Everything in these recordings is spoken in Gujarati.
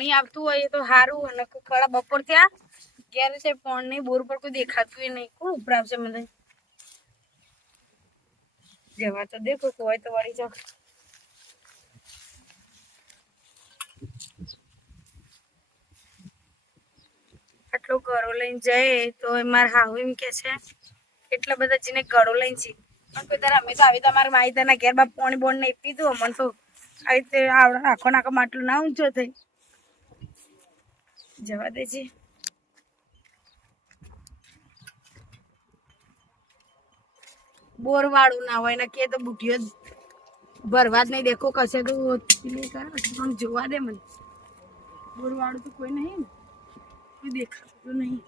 પોણી આવતું હોય તો સારું અને કડા બપોર ત્યાં ક્યારે છે પોણી બોર પર કોઈ દેખાતું નહીં કોણ ઉપરાવશે મને જવા તો દેખો હોય તો વળી જાવ આટલો ઘરો લઈને જાય તો મારા હાહુ એમ કે છે એટલા બધા જેને ઘરો લઈને છે પણ કોઈ તારા અમે તો આવી તમારા માહિતાના ઘેર બાપ પોણી બોણ નહીં પીધું મને તો આવી રીતે આવડે આખો નાખો માટલું ના ઊંચો થઈ જવા દે છે બોર વાળું ના હોય ને કે તો બુઢીઓ ભરવા જ નહીં દેખો કશે તો પણ જોવા દે મને બોર વાળું તો કોઈ નહીં ને કોઈ દેખાતું નહીં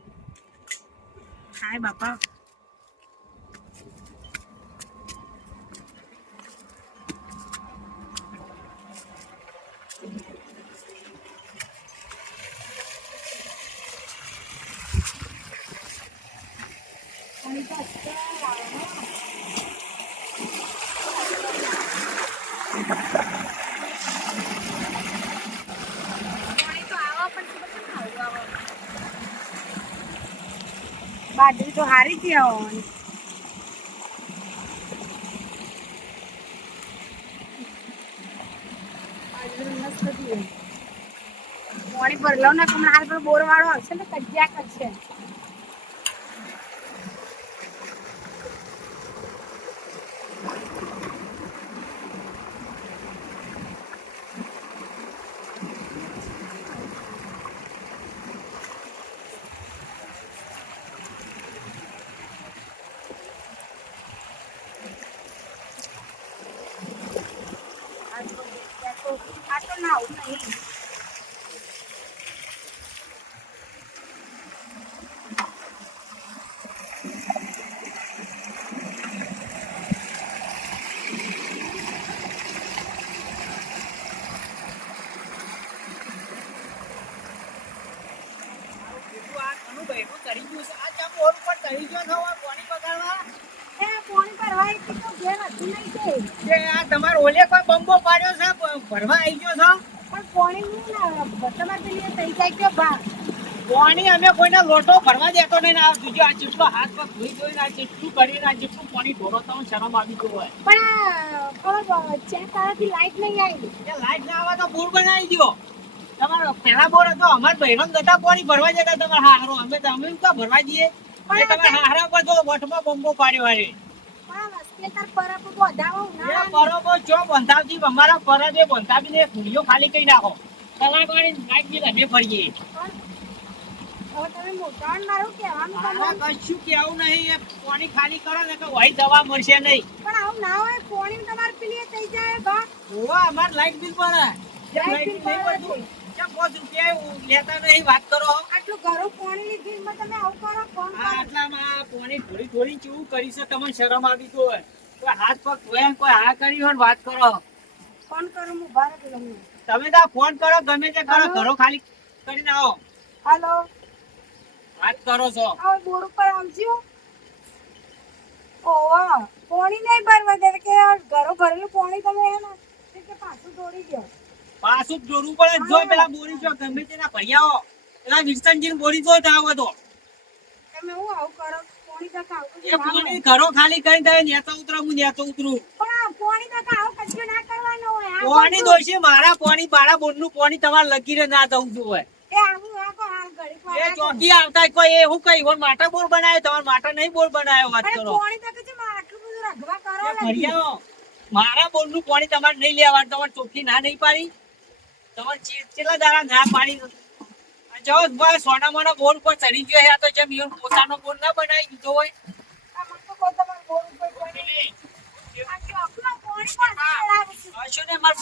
હાય બાપા બાજરી તો હારી થી આવવાની પાણી ભરલો ને હમણાં હાલ પર બોર વાળો આવશે ને કજિયા કરશે આ તો ના આવું નહીં તમારે ઓલે કોઈ બંબો પાડ્યો છે ભરવા આવી ગયો છો પણ પાણી તમારે પેલી થઈ જાય કે બા પાણી અમે કોઈને લોટો ભરવા દેતો નહીં આ જોજો આ ચીટલો હાથ પગ ધોઈ ધોઈને આ ચીટલું કરીને આ ચીટલું પાણી ઢોરો તો શરમ આવી ગયું હોય પણ ચેક તારાથી લાઈટ નહીં આવી એ લાઈટ ના આવે તો બોર બનાવી દો તમારો પહેલા બોર હતો અમાર બહેનો ગટા પાણી ભરવા જતા તમારે હારો અમે તો ભરવા દઈએ પણ તમારે હારા પર તો વટમાં બંબો પાડ્યો વારે અમારા પરબે બંધાવીને ફૂલીઓ ખાલી કરી નાખો કલાકવાળી નાખ બી અમે ફરીએ કશું કેવું નહીં પાણી ખાલી કરો ને કે વહી દવા મળશે નહીં પણ આવું ના હોય પાણી તમારે પેલી થઈ જાય અમાર લાઈટ બિલ પડે લેતા નહીં વાત કરો આટલું ઘરો પાણી લીધી તમે આવું કરો ફોન આટલામાં પાણી થોડી થોડી કેવું કરી છે તમને શરમ આવી ગયો હોય કોઈ હાથ પગ ધોયા કોઈ હા કરી હોય વાત કરો ફોન કરું હું બહાર લઉં તમે તો ફોન કરો ગમે તે કરો ઘરો ખાલી કરીને આવો હાલો વાત કરો છો આ બોર ઉપર આવજો ઓવા પાણી નહીં ભરવા દે કે ઘરો ભરેલું પાણી તમે હે ને કે પાછું દોડી ગયો પાછું દોડવું પડે જો પેલા બોરી જો ગમે તેના ભરિયાઓ પેલા વિસ્તનજી બોરી જો આવો તો તમે હું આવું કરો પાણી તક આવું એ પાણી ઘરો ખાલી કરી દે નેતો ઉતરું હું નેતો ઉતરું પણ પાણી તક આવું કશું ના કરવાનો હોય પાણી દોશી મારા પાણી બાળા બોરનું પાણી તમારે લગીને ના દઉં છું હોય એ આવું આ કો હાલ ઘડી એ ચોકી આવતા કોઈ એ હું કઈ ઓર માટા બોર બનાવ્યો તમાર માટા નહીં બોર બનાવ્યો વાત કરો પાણી તક છે આટલું બધું રગવા કરો ભરિયાઓ મારા બોરનું પાણી તમારે નહીં લેવાનું તમારે ચોકી ના નહીં પાડી તમારે કેટલા દાડા ના પાડી જો ભાઈ સોના મોના બોર ઉપર ચડી ગયો હે તો જેમ ઈવન પોતાનો બોર ના બનાવી દીધો હોય આ મને તો કોઈ તમાર બોર ઉપર પાણી આ ચોકનો પાણી પણ આશો ને માર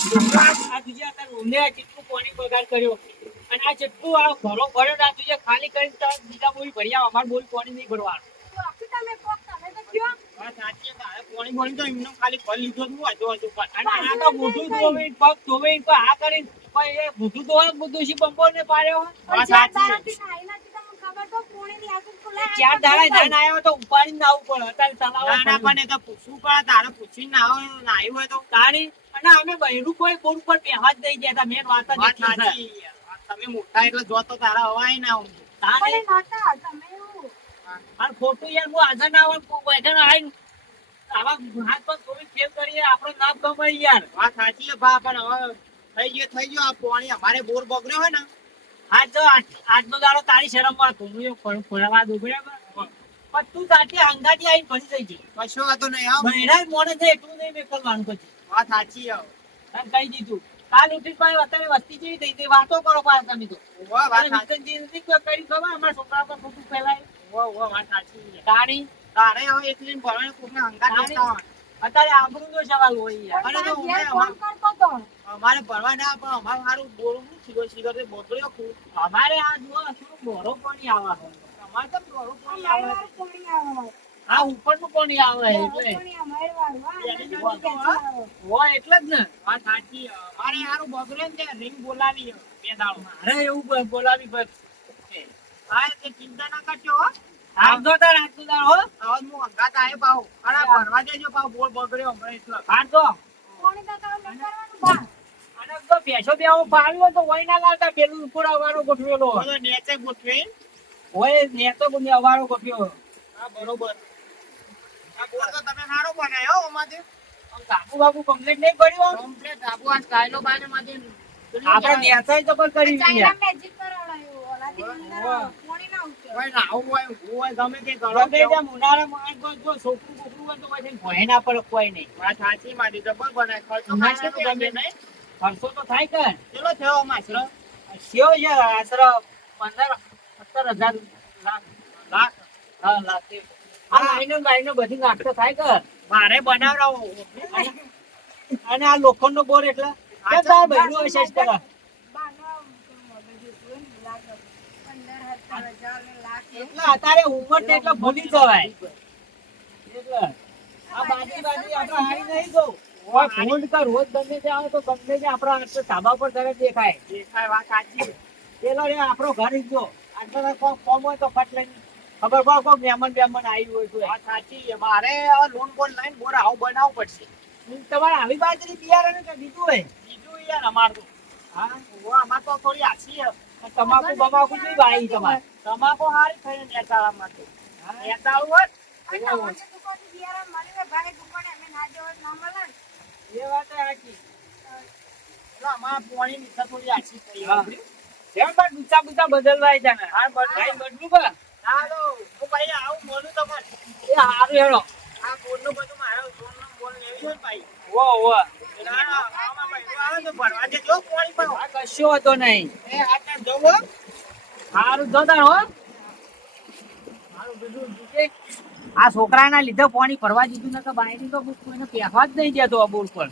આ બીજા તાર રોને કેટલું પાણી બગાડ કર્યો અને આ જેટલું આ ઘરો ભર્યો ના તુજે ખાલી કરીને તો બીજા બોરી ભર્યા અમાર બોર પાણી નહીં ભરવાનું તમે કોક તમે તો કયો આ સાચી તારે પાણી ભરી તો એમને ખાલી ભર લીધો જ હું હતો અને આ તો મોઢું ધોવે પગ ધોવે તો આ કરીને ભાઈ એ મોઢું ધોવા બધું શી બંબો ને પાડ્યો આ સાચી ચાર દાડા ના આવ્યો તો ઉપાડી ના આવું પડે અત્યારે તલાવ ના પણ એ તો પૂછવું પડે તારે પૂછીને ના આવ્યું હોય તો તારી અને અમે બહેરું કોઈ બોર ઉપર પહેવા જ દઈ ગયા મેન વાત જ સાચી તમે મોટા એટલે જો તો તારા હવાય ના આવું તારે પણ એ નતા, તમે એવું. આ ખોટું યાર હું હાજર ના હોય બેઠા ના આવીને આવા હાથ પર થોડી ખેલ કરીએ આપણો નામ કમાઈ યાર. વાત સાચી છે બા, પણ હવે થઈ ગયો આ પાણી અમારે બોર બગડ્યો હોય ને આજ તો આજનો દાડો તારી શરમમાં હતું હું એવું ફરવા દઉં બરાબર પણ તું તારી હંગાથી આવીને ફરી જઈ કશો વાતો નહીં હા મહિના મોડે છે એટલું નહીં મેકલવાનું પછી વાત સાચી છે તને કહી દીધું કાલ ઉઠી પાછી અત્યારે વસ્તી જેવી થઈ તે વાતો કરો પાછા તમે તો વાહ વાત અને સાચી વિકનજી નથી કોઈ કરી ખબર અમારા છોકરા પર ખોટું ફેલાય વાહ વાત સાચી છે તાણી તારે હવે એકલી ભરવાને કોકને હંગાત તારી- દેતા હોય. અત્યારે આબરૂનો સવાલ હોય યાર અને તો પણ ઘેર અમારે- ફોન કરતો તો. અમારે ભરવા ના પણ અમારે સારું બોર શીગર બગડ્યો ખૂબ અમારે આ જુઓ શું બોરો પાણી આવે છે. અમારે તો બોરું પાણી અમારે આવે વાળું પાણી આવે. આ ઉપરનું પાણી આવે છે વાળું એટલે પાણી અમારે વાળું. હા, પેલી અંદર વાત તો ક્યાંથી આવે? હોય એટલે જ ને વાત સાચી છે. અમારે સારું બગડ્યો ને ત્યાં ring બોલાવી છે, બે દાડો મારે એવું બોલાવી પડશે હા તે ચિંતા ના કરજો હો આવજો તાર આજનો દાડો હો હવે હું હંગાત આયો પાહો અરે ભરવા દેજો પાહો બોર બગડ્યો હમણાં એટલે આવજો પાણી તો તમે નહીં કરવાનું બા. અને જો ભેંસો બેહો પાડ્યો તો હોય ના લાવતા પેલું ઉપર અવારો ગોઠવેલો બધો નેચે ગોઠવી હોય ને તો ગુને અવારો ગોઠવ્યો હા બરોબર આ બોર તો તમે સારો બનાવ્યો હો અમાથી આમ કાકુ બાપુ કમ્પ્લીટ નહીં કર્યો કમ્પ્લીટ આબુ આ સ્ટાઇલો બાને માંથી આપણે નેસાઈ તો પણ કરી ચાઇના દીધા મેજિક કરાવડાયું. ઓલાથી અંદર પાણી ના ઉતરે. કોઈ નાવું હોય ઊભું હોય ગમે તે કરો ગમે તેમ ઉનાળામાં આગ બાગ જો છોકરું બોકરું હોય તો પછી ભોય ના પડે કોઈ નહીં વાત સાચી મારી જબર બનાય ખર્ચો ના, ખાસો તો ગમે. નહીં ખર્ચો તો થાય કે ચલો થયો માસરો સેવ છે આશરે 15-17 હજાર લાખ હા લાખ આ લાઈનો બધી નાખતો થાય કે મારે બનાવરાવો અને આ લોખંડનો બોર એટલે કેમ તાર બહેનો વિશેષ કરે બાનો મગજ હતું ને લાગે. 15,000 ને લાખ એવું. એટલે અત્યારે ઉંમર ને એટલે ભૂલી જવાય એટલે આ બાજી આપણે હારી નહીં ગયો ઓય ફોન કર રોજ ગમે તે આવે તો ગમે તે આપણા આટલે ધાબા પર તરત દેખાય દેખાય વાત સાચી પેલો રે આપણો ઘર જ જો આટલા કોમ કોમ હોય તો ફટ લઈને ખબર પડે કોઈ મહેમાન આવ્યું હોય તો વાત સાચી છે. મારે હવે લોન બોન લઈને બોર આવું બનાવવું પડશે તમારે આવી બાજરી બિયારણ કે બીજું હોય બીજું યાર અમાર તો હા ઓ અમાર તો થોડી આછી છે તમાકુ બમાકુ નહીં વાઈ તમારે તમાકુ હારી થઈને નેતાળામાં તો હા? નેતાળું હોત અને અમારી દુકાનથી બિયારણ મળી રહે. ભાઈ દુકાને અમે ના જવા ના મળે ને. એ વાત સાચી એટલે અમાર પોણી નીચે થોડી આછી થઈ હા. જેમ પણ ડૂચા બૂચા બદલવાય છે ને હા ભાઈ બદલું કે હાલો હું ભાઈ આવું બોલું તમારે એ હારું હેડો આ બોલનું બધું મારે લોનનું બોલ લેવી હોય ને ભાઈ વો વો આમાં ભાઈ આવે તો ભરવા દેજો પોણી પાવ આ કશો હતો નહીં એ આટલા જવો હારું જોતા હો હારું બધું જીતે. આ છોકરાના લીધે પાણી ભરવા દીધું ને તો બાયરી તો કોઈને પહેવા જ નહીં દેતો આ બોર પર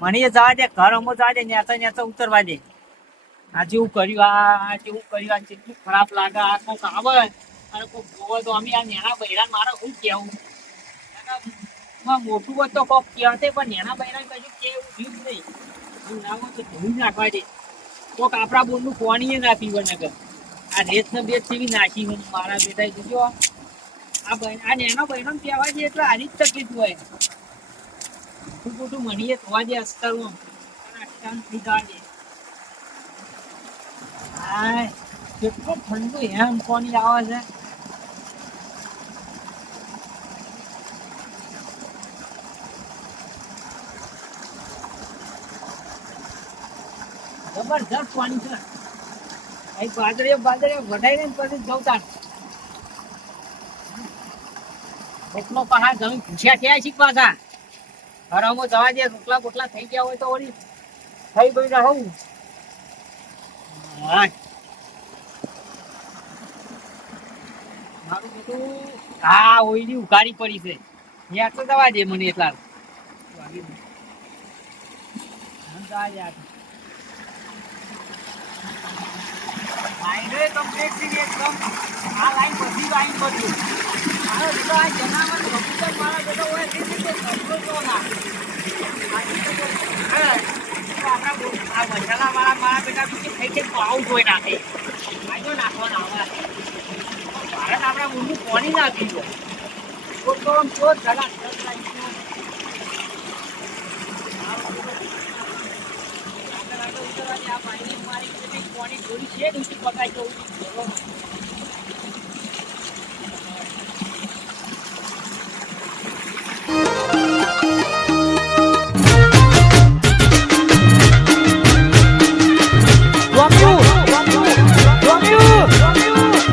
મને એ જવા દે ઘર અમો જવા દે નેતા ઉતરવા દે આ જેવું કર્યું આ જેવું કર્યું આ કેટલું ખરાબ લાગે આ કોક આવે અને કોક જોવે તો અમે આ નેના બૈરાને મારે શું કેવું મોટું હોય તો કોક કહેતે પણ નેના બૈરાને કશું કેવું થયું જ નહીં એવું ના હોય તો ધોઈ નાખવા દે કોક આપણા બોરનું પાણી ના પીવે નગર આ રેત ને બેત જેવી નાખી હોય મારા બેટા જોજો આ નેનો બહેનો કહેવા દે એટલે આની જ તકલીફ હોય ખોટું મને થવા દે અસ્તરમાં શાંત થઈ જવા દે હાય કેટલું ઠંડુ એમ પાણી આવે છે જબરજસ્ત પાણી છે એક બાજરે વધારે ને પછી જવતા રોટલો પહાડ જમીન ભૂસ્યા થયા છે પાછા હરામો જવા દે રોટલા બોટલા થઈ ગયા હોય તો વળી થઈ ગઈ રહું મારું બધું હા ઓઈલી ઉઘાડી પડી છે યાર તો જવા દે મને એટલા જવા દે લાઈનો કમ્પ્લીટ થઈ એકદમ આ લાઈન બધી લાઈન બદલું મારો બેટો આ જનાવર કબૂતર મારા બેટો હોય તે રીતે કંટ્રોલ તો ના આપણા આ મસાલા મારા બેટા બીજી થઈ છે તો આવું જોઈ નાખે આજો નાખવાના આવે ભારત આપણા મૂળનું પાણી ના પીવો તો આમ જો જલા કરવાની આ પાણી મારી કંઈક પાણી થોડી છે ને ઊંચી પકાઈ જવું